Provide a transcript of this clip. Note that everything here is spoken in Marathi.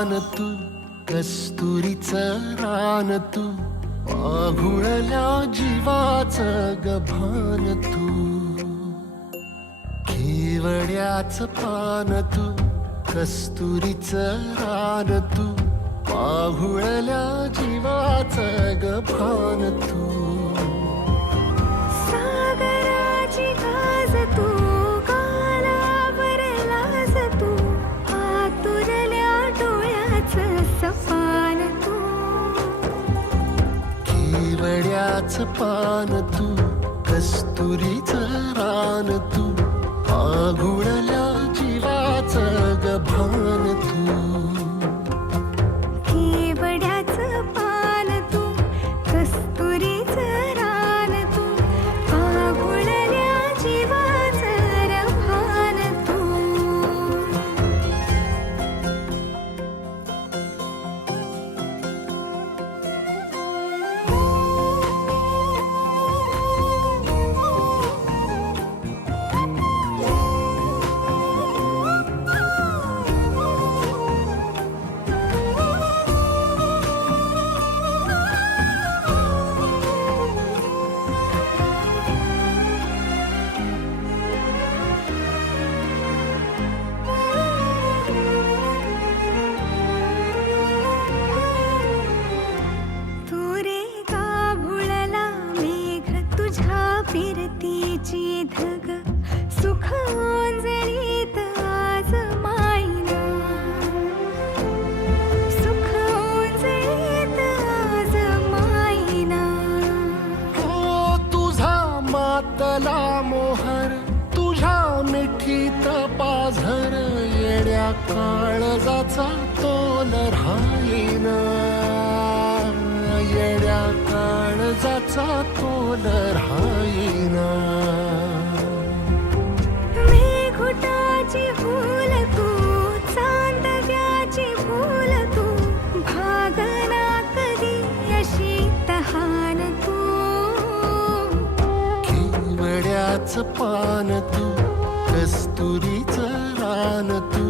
पान तू, कस्तुरीचं रान तू, आघुळल्या जीवाचं गभान तू. केवड्याचं पान तू, कस्तुरीचं रान तू, आघुळल्या जीवाचं गभान तू. सागराची गाज तू, कालावर लाज तू, आतुरल्या डोळ्याचं सपान तू. केवड्याचं पान तू, कस्तुरीचं रान तू, आघुळल्या जीवाचं गभान तू. केवड्याचं पान तू, कस्तुरीचं रान तू, आघुळल्या जीवाचं रभान तू. फिरतीची धग सुख ओंजळीत आज मायना, सुख ओंजळीत आज मायना. हो तुझा मातला मोहर, तुझ्या मिठीत पाझर, येड्या काळजाचा तोल राहीना, येड्या काळजाचा तोल राहीना. मेघुटाची फूल तू, चांदव्याची फूल तू, भागना कधी अशी तहान तू. केवड्याचं पान तू, कस्तुरीचं रान तू,